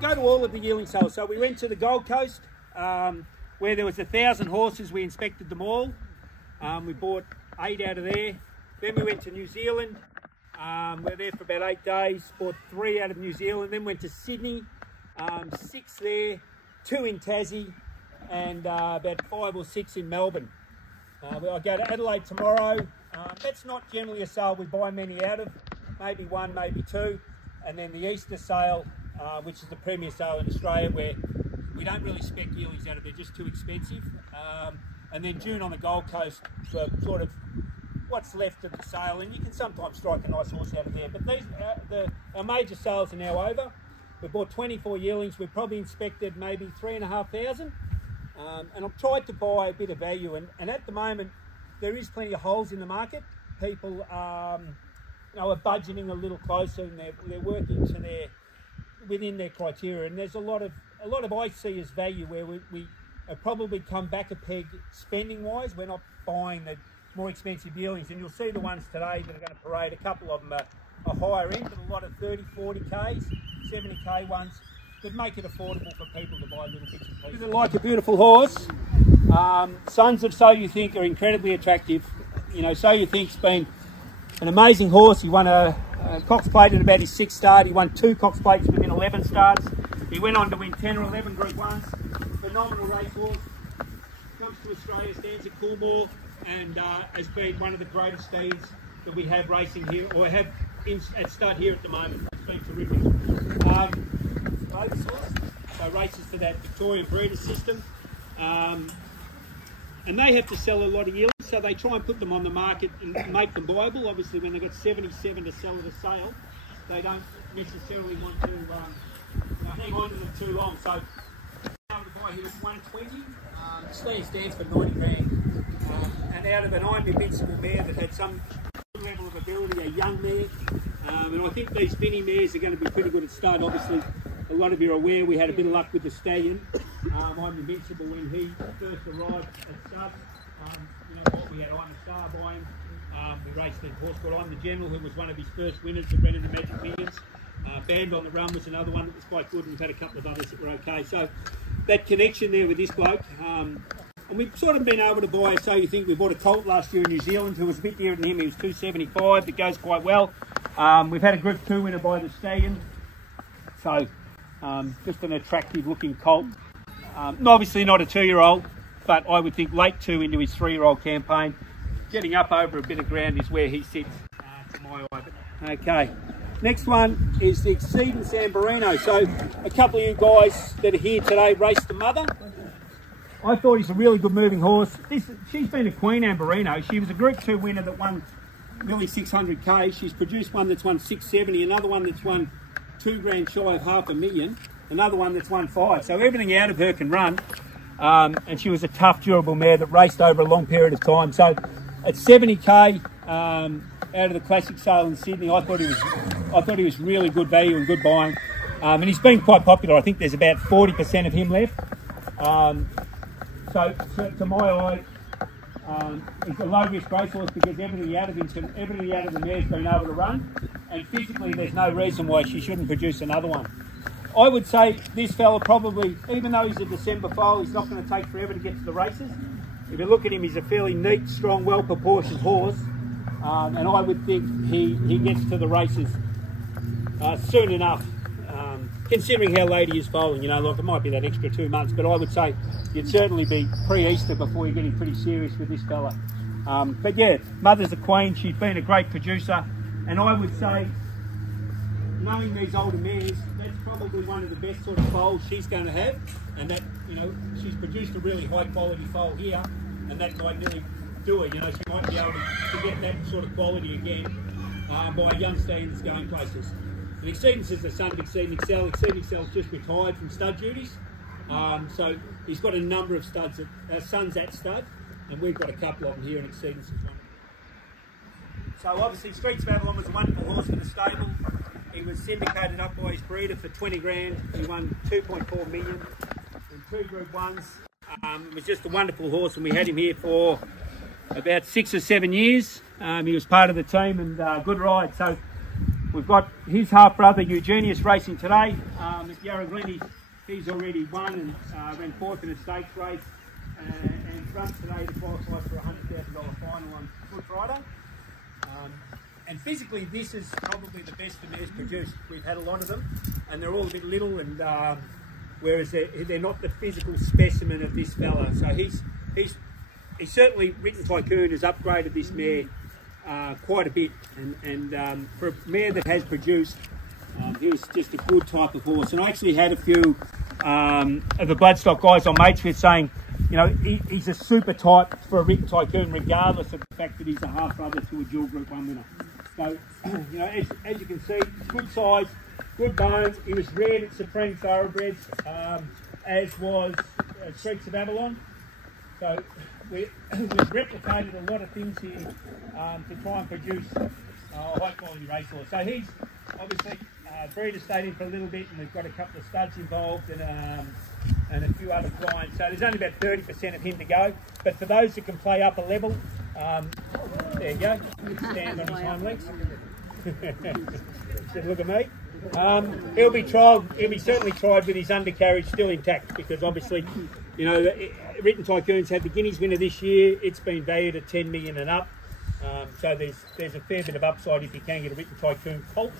go to all of the yearling sales. So we went to the Gold Coast, where there was 1,000 horses. We inspected them all. We bought 8 out of there. Then we went to New Zealand. We were there for about 8 days, bought 3 out of New Zealand. Then went to Sydney, 6 there, 2 in Tassie, and about 5 or 6 in Melbourne. I go to Adelaide tomorrow. That's not generally a sale we buy many out of, maybe 1, maybe 2. And then the Easter sale, which is the premier sale in Australia, where we don't really spec yearlings out of, they're just too expensive. And then June on the Gold Coast for sort of what's left of the sale, and you can sometimes strike a nice horse out of there. But these, our major sales are now over. We've bought 24 yearlings. We've probably inspected maybe 3,500. And I've tried to buy a bit of value, and at the moment there is plenty of holes in the market. People you know, are budgeting a little closer, and they're working to within their criteria. And there's a lot of I see as value where we have probably come back a peg spending wise. We're not buying the more expensive yearlings, and you'll see the ones today that are going to parade. A couple of them are higher end, but a lot of 30, 40Ks, 70K ones that make it affordable for people to buy little bits and pieces. Like a beautiful horse, sons of So You Think are incredibly attractive. You know, So You Think's been an amazing horse. He won a Cox Plate at about his 6th start. He won 2 Cox Plates within 11 starts. He went on to win 10 or 11 Group 1s. Phenomenal racehorse. Comes to Australia, stands at Coolmore, and has been one of the greatest steeds that we have racing here, or have at stud here at the moment. It's been terrific. So races for that Victorian breeder system, and they have to sell a lot of yearlings, so they try and put them on the market and make them viable. Obviously, when they've got 77 to sell at a sale, they don't necessarily want to hang on to them too long. So able to buy him at 120. Sleeve stands for 90 grand, and out of an I'm Invincible mare that had some level of ability, a young mare, and I think these mini mares are going to be pretty good at stud. Obviously, a lot of you are aware we had a bit of luck with the stallion. I'm Invincible when he first arrived at stud. You know what, we had I'm a Star by him. We raced a horse called I'm the General, who was one of his first winners that ran in the Magic Millions. Band on the Run was another one that was quite good, and we've had a couple of others that were okay. So that connection there with this bloke. And we've sort of been able to buy, So You Think. We bought a colt last year in New Zealand who was a bit dearer than him. He was 275. That goes quite well. We've had a Group 2 winner by the stallion. So just an attractive looking colt. Obviously not a 2-year-old, but I would think late 2 into his 3-year-old campaign. Getting up over a bit of ground is where he sits, to my eye. But, okay, next one is the Exceeding Samborino. So a couple of you guys that are here today raced the mother. I thought he's a really good moving horse. She's been a Queen Amborino. She was a Group 2 winner that won nearly 600K. She's produced one that's won 670, another one that's won 2 grand shy of $500,000, another one that's won 5. So everything out of her can run. And she was a tough, durable mare that raced over a long period of time. So at 70K out of the classic sale in Sydney, I thought he was really good value and good buying. And he's been quite popular. I think there's about 40% of him left. So to my eye, he's a low-risk racehorse because everything out of the mare's been able to run, and physically there's no reason why she shouldn't produce another one. I would say this fella probably, even though he's a December foal, he's not going to take forever to get to the races. If you look at him, he's a fairly neat, strong, well-proportioned horse, and I would think he gets to the races soon enough. Considering how late he is foaling, you know, like it might be that extra 2 months, but I would say you'd certainly be pre-Easter before you're getting pretty serious with this fella. But yeah, mother's a queen. She's been a great producer, and I would say, knowing these older mares, that's probably one of the best sort of foals she's going to have, and that, you know, she's produced a really high quality foal here, and that might nearly do it. You know, she might be able to get that sort of quality again by a young stallion that's going places. The Exceedance is the son of Exceeding Excel. Exceeding Excel's just retired from stud duties, so he's got a number of sons at stud, and we've got a couple of them here in Exceedance as well. So obviously Streets of Avalon was a wonderful horse for the stable. He was syndicated up by his breeder for 20 grand. He won 2.4 million in 2 Group 1s. It was just a wonderful horse, and we had him here for about 6 or 7 years. He was part of the team, and good ride. So we've got his half-brother Eugenius racing today. At Yarra Glen, he's already won and ran fourth in a stakes race and runs today to qualify for a $100,000 final on Good Friday. And physically, this is probably the best the mare's produced. We've had a lot of them, and they're all a bit little, and whereas they're not the physical specimen of this fella. So he's certainly, Written Tycoon has upgraded this mare quite a bit, and for a mare that has produced, he was just a good type of horse. And I actually had a few of the bloodstock guys I'm mates with saying, you know, he's a super type for a Written Tycoon, regardless of the fact that he's a half-brother to a dual Group 1 winner. So, you know, as you can see, good size, good bones. He was reared at Supreme Thoroughbreds, as was Streets of Avalon. So we've replicated a lot of things here to try and produce a high-quality racehorse. So he's obviously breeder stayed in for a little bit, and we've got a couple of studs involved and a few other clients. So there's only about 30% of him to go. But for those that can play upper level, there you go. Stand on his hind legs. Look at me. He'll be certainly tried with his undercarriage still intact, because obviously, you know, Written Tycoon's had the Guineas winner this year. It's been valued at 10 million and up. So there's a fair bit of upside if you can get a Written Tycoon colt.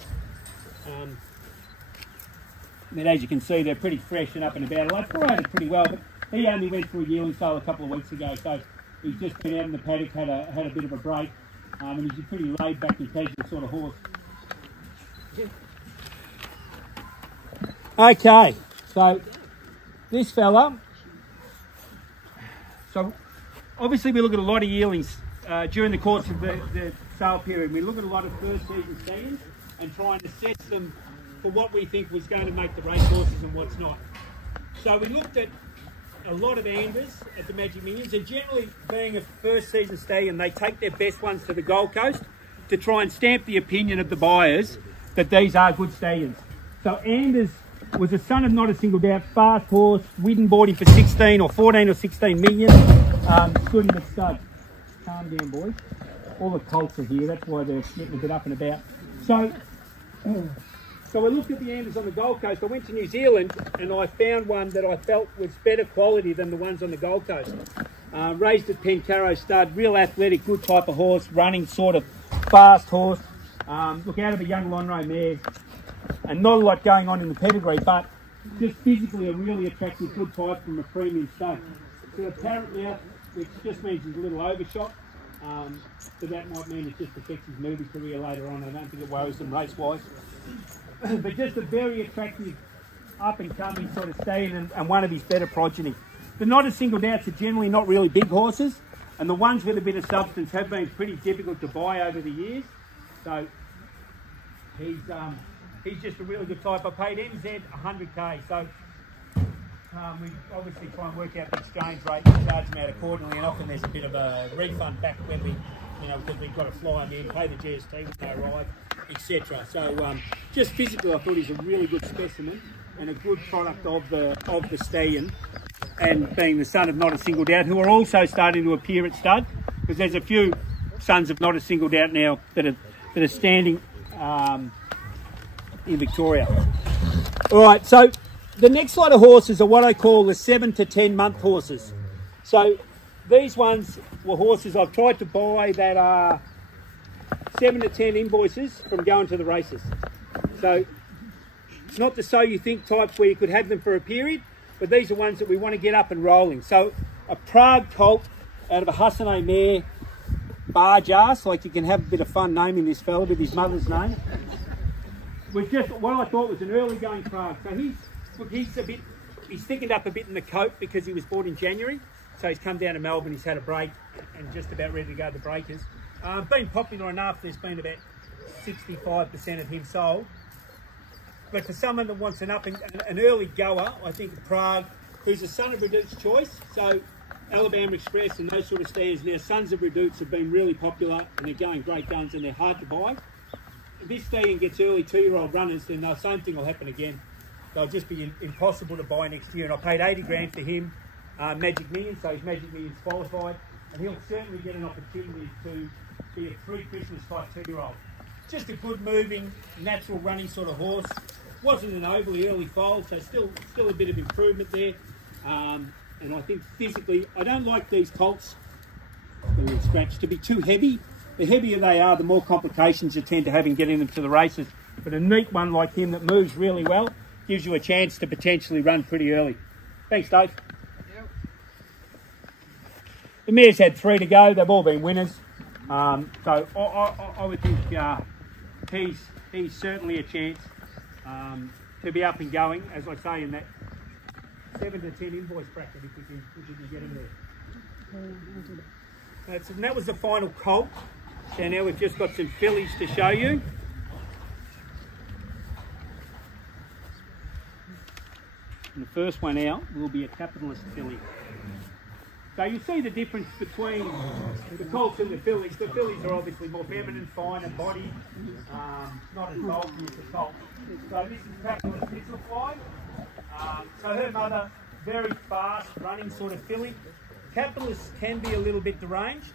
But as you can see, they're pretty fresh and up and about. They paraded pretty well, but he only went for a yearling sale a couple of weeks ago, so he's just been out in the paddock, had a bit of a break, and he's a pretty laid back and casual sort of horse. Okay, so this fella, so obviously we look at a lot of yearlings during the course of the sale period. We look at a lot of first season stallions and try and assess them for what we think was going to make the race horses and what's not. So we looked at a lot of Anders at the Magic Millions, and generally, being a first season stallion, they take their best ones to the Gold Coast to try and stamp the opinion of the buyers that these are good stallions. So Anders was a son of Not a Single Doubt, fast horse. Widden bought him for 14 or 16 million. Stood him at stud. Calm down, boys. All the colts are here, that's why they're getting a bit up and about. So I looked at the Anders on the Gold Coast. I went to New Zealand and I found one that I felt was better quality than the ones on the Gold Coast. Raised at Pencaro stud, real athletic, good type of horse, running sort of fast horse. Look, out of a young Lonhro mare, and not a lot going on in the pedigree, but just physically a really attractive, good type from a premium stud. So apparently, which just means he's a little overshot. So that might mean it just affects his movie career later on. I don't think it worries him race-wise. But just a very attractive, up-and-coming sort of stallion, and one of his better progeny. The Not a Single Doubts are generally not really big horses, and the ones with a bit of substance have been pretty difficult to buy over the years. So he's just a really good type. I paid NZ 100k, so we obviously try and work out the exchange rate and charge them out accordingly, and often there's a bit of a refund back when we, you know, because we've got to fly them in, pay the GST when they arrive, etc. So just physically, I thought he's a really good specimen and a good product of the stallion, and being the son of Not a Single Doubt, who are also starting to appear at stud, because there's a few sons of Not a Single Doubt now that are standing in Victoria. All right, so the next lot of horses are what I call the 7 to 10 month horses. So these ones were horses I've tried to buy that are 7 to 10 invoices from going to the races. So it's not the So You Think types where you could have them for a period, but these are ones that we want to get up and rolling. So a Prague colt out of a Hassanay mare, barge ass, like you can have a bit of fun naming this fella with his mother's name. Was just what I thought was an early going Prague. So he's thickened up a bit in the coat because he was bought in January. So he's come down to Melbourne, he's had a break and just about ready to go to the breakers. Been popular enough, there's been about 65% of him sold. But for someone that wants an early goer, I think Prague, who's a son of Redute's Choice, so Alabama Express and those sort of stallions now, sons of Redute's have been really popular and they're going great guns and they're hard to buy. If this stallion gets early 2-year-old runners, then the same thing will happen again. They'll just be impossible to buy next year. And I paid 80 grand for him, Magic Millions, so he's Magic Millions qualified, and he'll certainly get an opportunity to be a pre-Christmas type 2-year-old. just a good moving, natural running sort of horse. Wasn't an overly early foal, so still a bit of improvement there. And I think physically, I don't like these colts, scratch, to be too heavy. The heavier they are, the more complications you tend to have in getting them to the races. But a neat one like him that moves really well gives you a chance to potentially run pretty early. Thanks, Dave. Yep. The mare's had 3 to go. They've all been winners. So I would think he's certainly a chance to be up and going, as I say, in that 7 to 10 invoice bracket if we can get him there. And that was the final colt. So now we've just got some fillies to show you. And the first one out will be a capitalist filly. So you see the difference between the colts and the fillies. The fillies are obviously more feminine, finer body, not as bulky as the colt. So this is capitalist fly. So her mother, very fast running sort of filly. Capitalists can be a little bit deranged,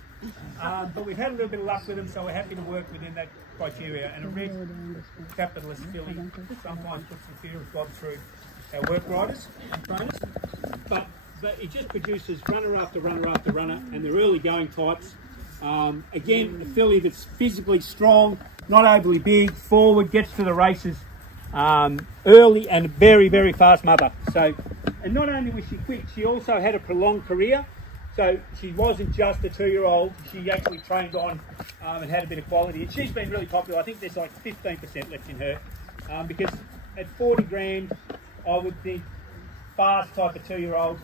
but we've had a little bit of luck with them, so we're happy to work within that criteria. And a red capitalist filly sometimes puts some fear of God through our work riders and trainers, but it just produces runner after runner after runner, and they're early going types. Again, a filly that's physically strong, not overly big, forward, gets to the races early, and very, very fast mother. So, and not only was she quick, she also had a prolonged career. So she wasn't just a 2-year-old, she actually trained on and had a bit of quality. And she's been really popular. I think there's like 15% left in her, because at 40 grand, I would think fast type of 2-year-old.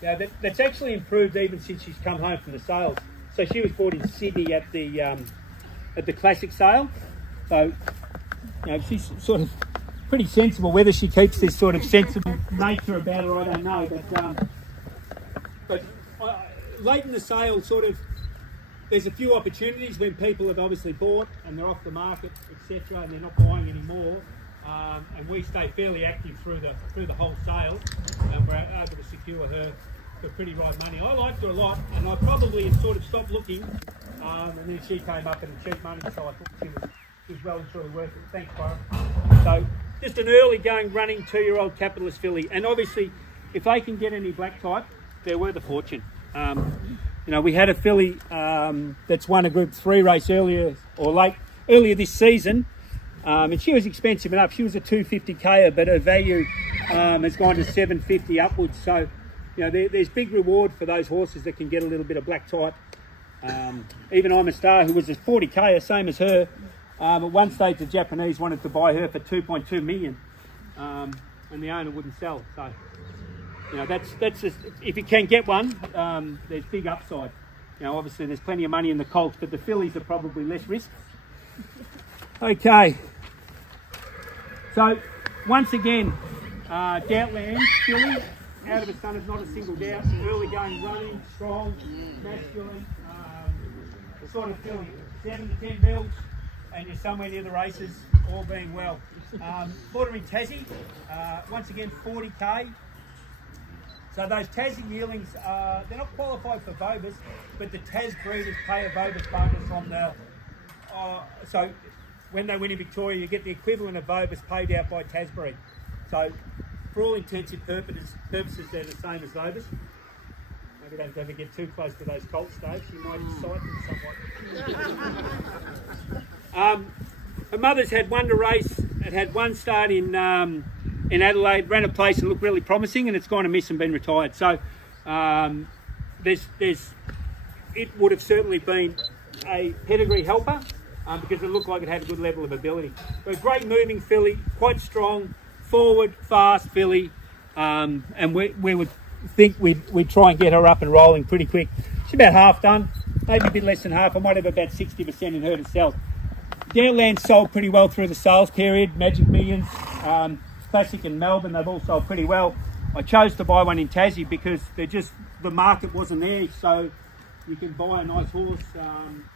That's actually improved even since she's come home from the sales. So she was bought in Sydney at the classic sale. So she's sort of pretty sensible. Whether she keeps this sort of sensible nature about her, I don't know. But late in the sale, there's a few opportunities when people have obviously bought and they're off the market, etc., and they're not buying anymore. And we stay fairly active through the whole sale, and we're able to secure her for pretty right money. I liked her a lot, and I probably had sort of stopped looking, and then she came up at a cheap money, so I thought she was well and truly worth it. Thanks, Byron. So just an early going running 2-year-old capitalist filly, and obviously if they can get any black type, they're worth a fortune. We had a filly that's won a Group 3 race earlier this season. And she was expensive enough. She was a 250k, but her value has gone to 750 upwards. So, there's big reward for those horses that can get a little bit of black type. Even I'm a Star, who was a 40k, same as her. At one stage, the Japanese wanted to buy her for 2.2 million, and the owner wouldn't sell. So, that's just, if you can get one, there's big upside. Obviously there's plenty of money in the colts, but the fillies are probably less risk. Okay, so once again, Doubtland filly, out of a son of not a single doubt, early going running, strong, masculine, the sort of filly, 7 to 10 builds, and you're somewhere near the races, all being well. Bought her in Tassie, once again 40k. So those Tassie yearlings, they're not qualified for Vobis, but the Tas breeders pay a Vobis bonus on the, so when they win in Victoria, you get the equivalent of Vobis paid out by Tasbury. So, for all intents and purposes, they're the same as Vobis. Maybe don't ever get too close to those colts, Dave. She might excite them somewhat. Her mother's had one to race. It had one start in Adelaide, ran a place and looked really promising, and it's gone to miss and been retired. So, it would have certainly been a pedigree helper. Because it looked like it had a good level of ability. But a great moving filly, quite strong, forward, fast filly, and we would think we'd try and get her up and rolling pretty quick. She's about half done, maybe a bit less than half. I might have about 60% in her to sell. Doubtland sold pretty well through the sales period. Magic Millions, Classic in Melbourne, they've all sold pretty well. I chose to buy one in Tassie because the market wasn't there, so you can buy a nice horse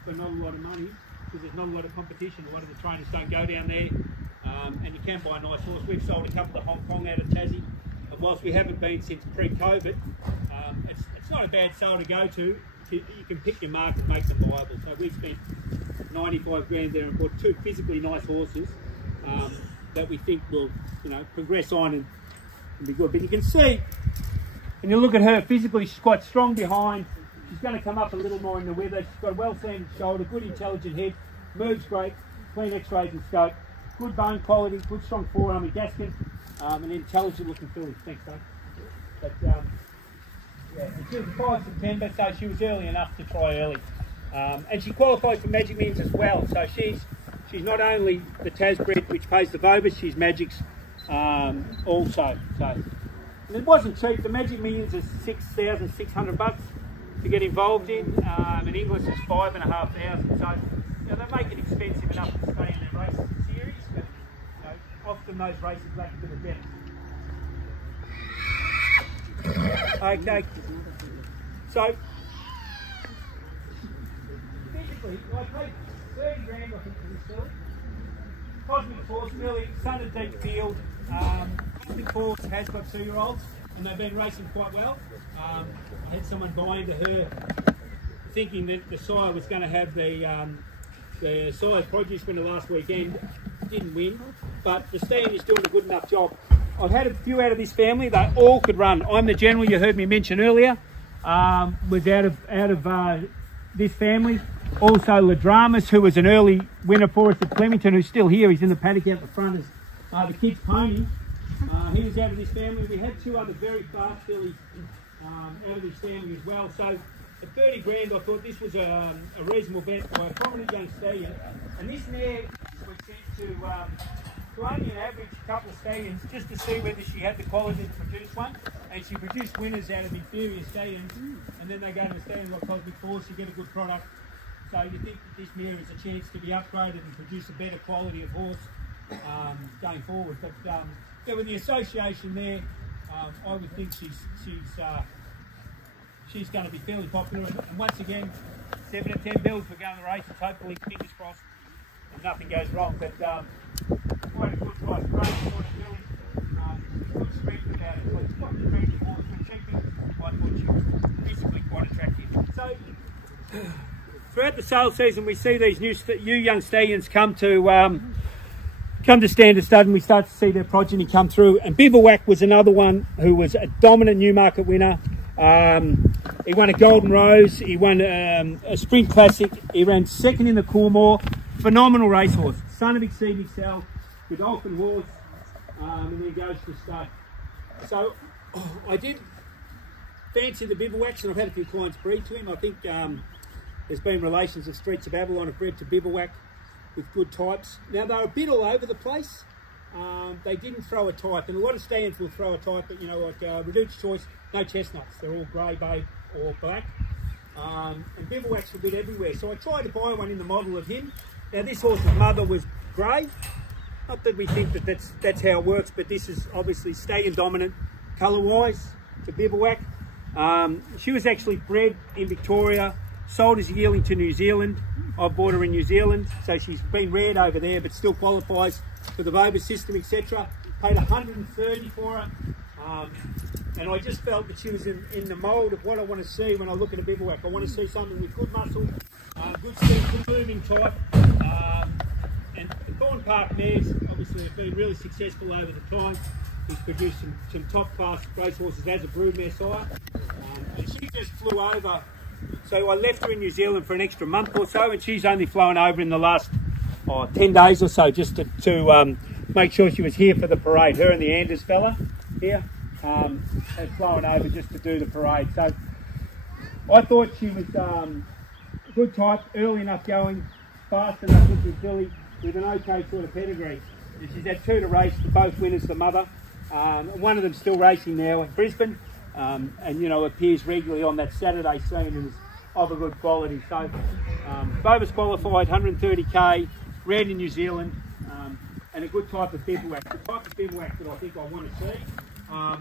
for not a lot of money. Because there's not a lot of competition. A lot of the trainers don't go down there, and you can buy a nice horse. We've sold a couple to Hong Kong out of Tassie, and whilst we haven't been since pre-COVID, it's not a bad sale to go to. You can pick your market, make them viable. So we've spent 95 grand there and bought 2 physically nice horses that we think will, you know, progress on and be good. But you can see, when you look at her physically, she's quite strong behind. She's going to come up a little more in the weather. She's got a well-sanded shoulder, good intelligent head, moves great, clean x-rays and scope, good bone quality, good strong forearm and gasket, and intelligent looking filly. Thanks, Dave. But yeah, she was 5 September, so she was early enough to try early. And she qualified for Magic Millions as well. So she's not only the Tasbred, which pays the Vobas, she's Magic's also. So, and it wasn't cheap. The Magic Millions is $6,600 to get involved in. In England it's $5,500. So you know, they make it expensive enough to stay in their races and series, but you know, often those races lack a bit of depth. Okay, so physically, I paid 30 grand I think for this filly. Cosmic Force, really, sun and deep field. Cosmic Force has got 2-year-olds and they've been racing quite well. I had someone buy into her thinking that the sire was going to have the sire produce winner last weekend. Didn't win, but the stallion is doing a good enough job. I've had a few out of this family. They all could run. I'm the General you heard me mention earlier. Was out of this family. Also Ladramas, who was an early winner for us at Flemington, who's still here. He's in the paddock out the front as the kid's pony. He was out of this family. We had 2 other very fast fillies out of this family as well. So at 30 grand, I thought this was a reasonable bet by a prominent young stallion. And this mare was sent to only an average couple of stallions just to see whether she had the quality to produce one. And she produced winners out of inferior stallions. And then they go to a stallion like Cosmic Force, you get a good product. So you think that this mare is a chance to be upgraded and produce a better quality of horse going forward. But yeah, with the association there, I would think she's going to be fairly popular. And once again, 7 or 10 bills for going to races. Hopefully, fingers crossed, and nothing goes wrong. But quite a good price, great sort of filly. Good strength about it. So it's quite an attractive horse. When checking, I thought she was physically quite attractive. So throughout the sale season, we see these new young stallions come to Standard Stud, and we start to see their progeny come through. And Bivouac was another one who was a dominant Newmarket winner. He won a Golden Rose, he won a Sprint Classic, he ran 2nd in the Coolmore. Phenomenal racehorse, son of Exceed Excel, with Dolphin Horse, and then goes to stud. So I did fancy the Bivouacs, and I've had a few clients breed to him. I think there's been relations of Streets of Avalon have bred to Bivouac with good types. Now they're a bit all over the place. They didn't throw a type, and a lot of stallions will throw a type, but you know, like Reduced Choice, no chestnuts, they're all grey, babe, or black. And Bivouac's a bit everywhere. So I tried to buy one in the model of him. Now this horse's mother was grey. Not that we think that that's how it works, but this is obviously stallion dominant colour-wise to Bivouac. She was actually bred in Victoria, sold as a yearling to New Zealand. I bought her in New Zealand, so she's been reared over there, but still qualifies for the Vobas system, etc. Paid 130 for her, and I just felt that she was in the mould of what I want to see when I look at a Bivouac. I want to see something with good muscle, good speed, good moving type, and the Thorn Park mares obviously have been really successful over the time. He's produced some top class racehorses as a broodmare sire, and she just flew over. So I left her in New Zealand for an extra month or so, and she's only flown over in the last 10 days or so, just to make sure she was here for the parade. Her and the Anders fella here had flown over just to do the parade. So I thought she was good type, early enough going, fast enough looking filly, with an okay sort of pedigree. And she's had 2 to race, both winners, the mother. One of them's still racing now at Brisbane. And you know, appears regularly on that Saturday scene and is of a good quality. So Vobas qualified, 130k, reared in New Zealand, and a good type of Bivouac. The type of Bivouac that I think I want to see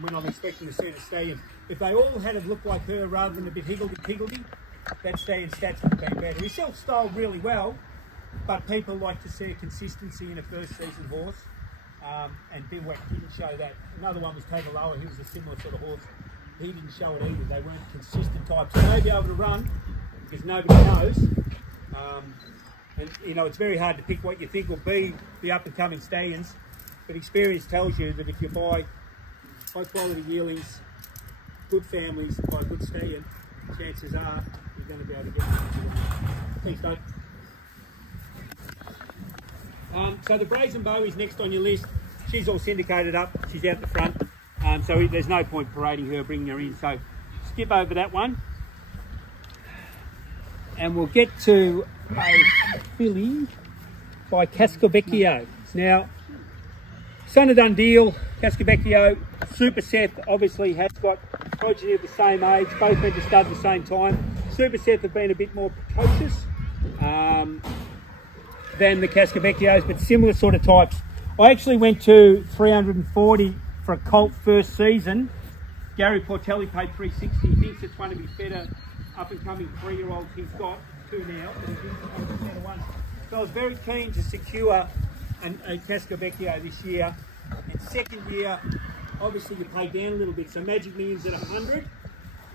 when I'm expecting to see the stallion. If they all had it look like her rather than a bit higgledy-piggledy, that stallion stats would have been better. He self-styled really well, but people like to see a consistency in a first season horse, and Bivouac didn't show that. Another one was Tagaloa, he was a similar sort of horse. He didn't show it either. They weren't consistent types. They may be able to run because nobody knows. And you know, it's very hard to pick what you think will be the up and coming stallions, but experience tells you that if you buy high quality yearlings, good families, by a good stallion, chances are you're going to be able to get them. Thanks, Dave. So the Brazen Bow is next on your list. She's all syndicated up. She's out the front. So there's no point parading her, bringing her in. So skip over that one. And we'll get to a filly by Cascavecchio. Now, son of Dundeel, Cascavecchio, Super Seth obviously has got progeny of the same age, both went to stud at the same time. Super Seth have been a bit more precocious than the Cascavecchios, but similar sort of types. I actually went to 340 for a colt first season. Gary Portelli paid 360. He thinks it's one of his better up and coming 3-year-olds he's got, 2 now, but he thinks it's a better one. So I was very keen to secure a Cascavecchio this year. And second year, obviously you pay down a little bit, so Magic Millions at 100.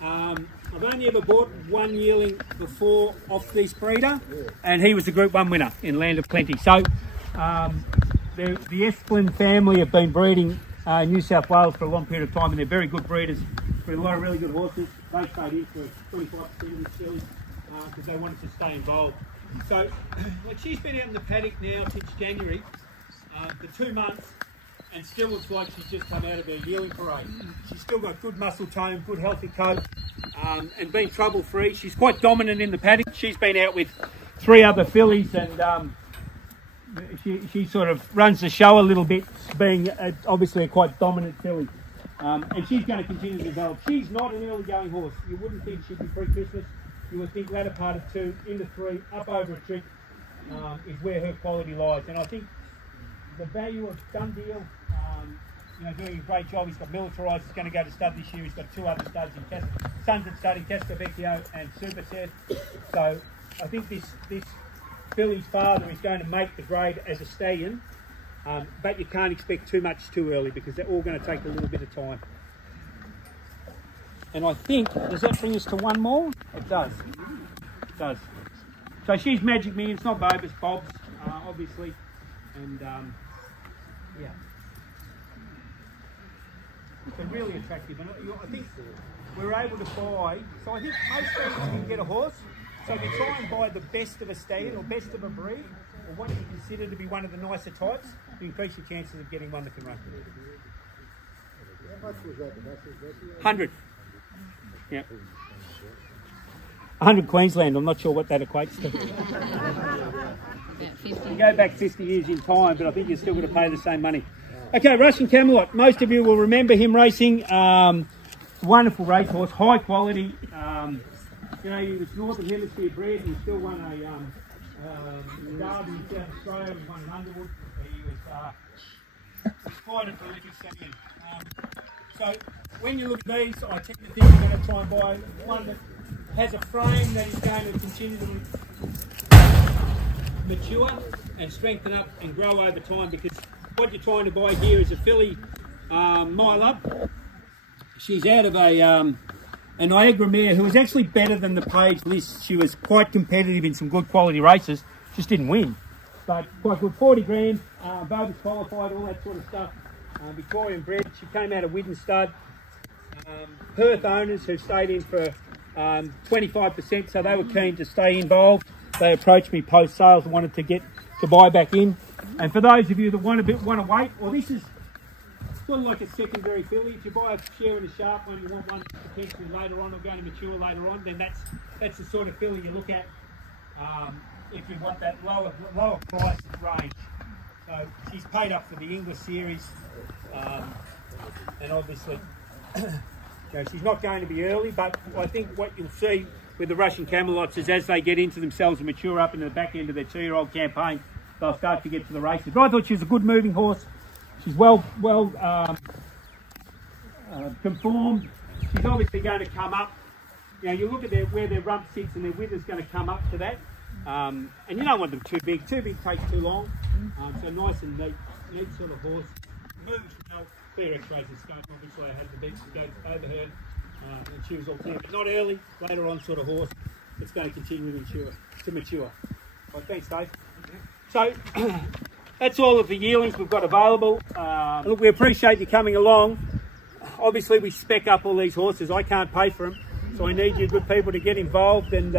I've only ever bought one yearling before off this breeder, and he was a Group 1 winner in Land of Plenty. So the Esplin family have been breeding New South Wales for a long period of time, and they're very good breeders for a lot of really good horses. They stayed in for 25% of the fillies because they wanted to stay involved. So she's been out in the paddock now since January for 2 months, and still looks like she's just come out of her yearling parade. She's still got good muscle tone, good healthy coat, and been trouble free. She's quite dominant in the paddock. She's been out with 3 other fillies, and she sort of runs the show a little bit, being obviously a quite dominant filly. And she's going to continue to develop. She's not an early going horse. You wouldn't think she'd be pre-Christmas. You would think latter part of 2, into 3, up over a trick is where her quality lies. And I think the value of Dundeel, doing a great job. He's got militarised. He's going to go to stud this year. He's got 2 other studs in sons at stud in Cascavecchio and Super Seth. So I think this filly's father is going to make the grade as a stallion, but you can't expect too much too early because they're all going to take a little bit of time. And I think, does that bring us to one more? It does. It does. So she's Magic Millions, not Bob's, obviously. And yeah. So really attractive. And I think we're able to buy, so I think most stallions can get a horse. So if you try and buy the best of a stallion or best of a breed, or what you consider to be one of the nicer types, you increase your chances of getting one that can run. How much was that? 100. Yeah. 100 Queensland, I'm not sure what that equates to. You go back 50 years in time, but I think you're still going to pay the same money. Okay, Russian Camelot. Most of you will remember him racing. Wonderful racehorse, high quality. He was Northern Hemisphere bred. He still won a derby in South Australia. He won an Underwood. He was quite a prolific stallion. So when you look at these, I tend to think you're going to try and buy one that has a frame that is going to continue to mature and strengthen up and grow over time, because what you're trying to buy here is a filly mile up. She's out of a Niagara mare who was actually better than the page list. She was quite competitive in some good quality races, just didn't win. But quite good, 40 grand, Bovis qualified, all that sort of stuff. Victorian bred, she came out of Widden Stud. Perth owners who stayed in for 25%, so they were keen to stay involved. They approached me post sales and wanted to buy back in. And for those of you that want to wait, well, this is sort of like a secondary filly. If you buy a share in a sharp one, you want one potentially later on or going to mature later on, then that's the sort of filly you look at if you want that lower price range. So she's paid up for the English series, and obviously she's not going to be early, but I think what you'll see with the Russian Camelots is as they get into themselves and mature up into the back end of their 2-year-old campaign, they'll start to get to the races. But I thought she was a good moving horse. She's well conformed. She's obviously going to come up. You look at where their rump sits, and their wither's going to come up to that. And you don't want them too big. Too big takes too long. So nice and neat sort of horse. Moves well. Fair X-rays and scope. Obviously I had the big scope over her. And she was all clear. But not early, later on sort of horse. It's going to continue to mature. Well, thanks, Dave. So that's all of the yearlings we've got available. Look, we appreciate you coming along. Obviously, we spec up all these horses. I can't pay for them, so I need you good people to get involved and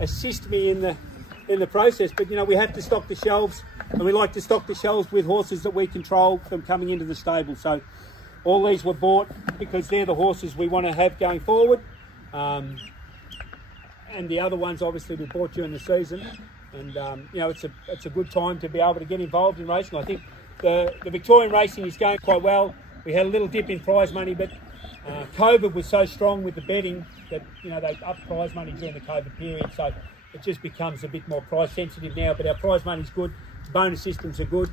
assist me in the process. But you know, we have to stock the shelves, and we like to stock the shelves with horses that we control from coming into the stable. So all these were bought because they're the horses we want to have going forward. And the other ones, obviously, we bought during the season. And you know, it's a good time to be able to get involved in racing. I think the Victorian racing is going quite well. We had a little dip in prize money, but COVID was so strong with the betting that, you know, they upped prize money during the COVID period. So it just becomes a bit more price sensitive now. But our prize money's good. Bonus systems are good.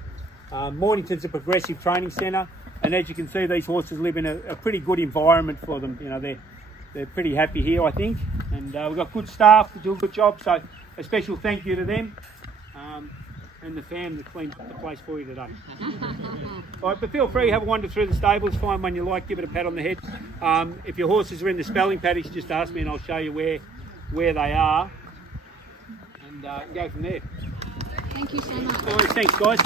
Mornington's a progressive training centre, and as you can see, these horses live in a pretty good environment for them. You know, they're pretty happy here, I think, and we've got good staff to do a good job. So a special thank you to them and the fam that cleaned up the place for you today. All right, but feel free to have a wander through the stables. Find one you like, give it a pat on the head. If your horses are in the spelling paddock, just ask me and I'll show you where they are, and go from there. Thank you so much. All right, thanks, guys.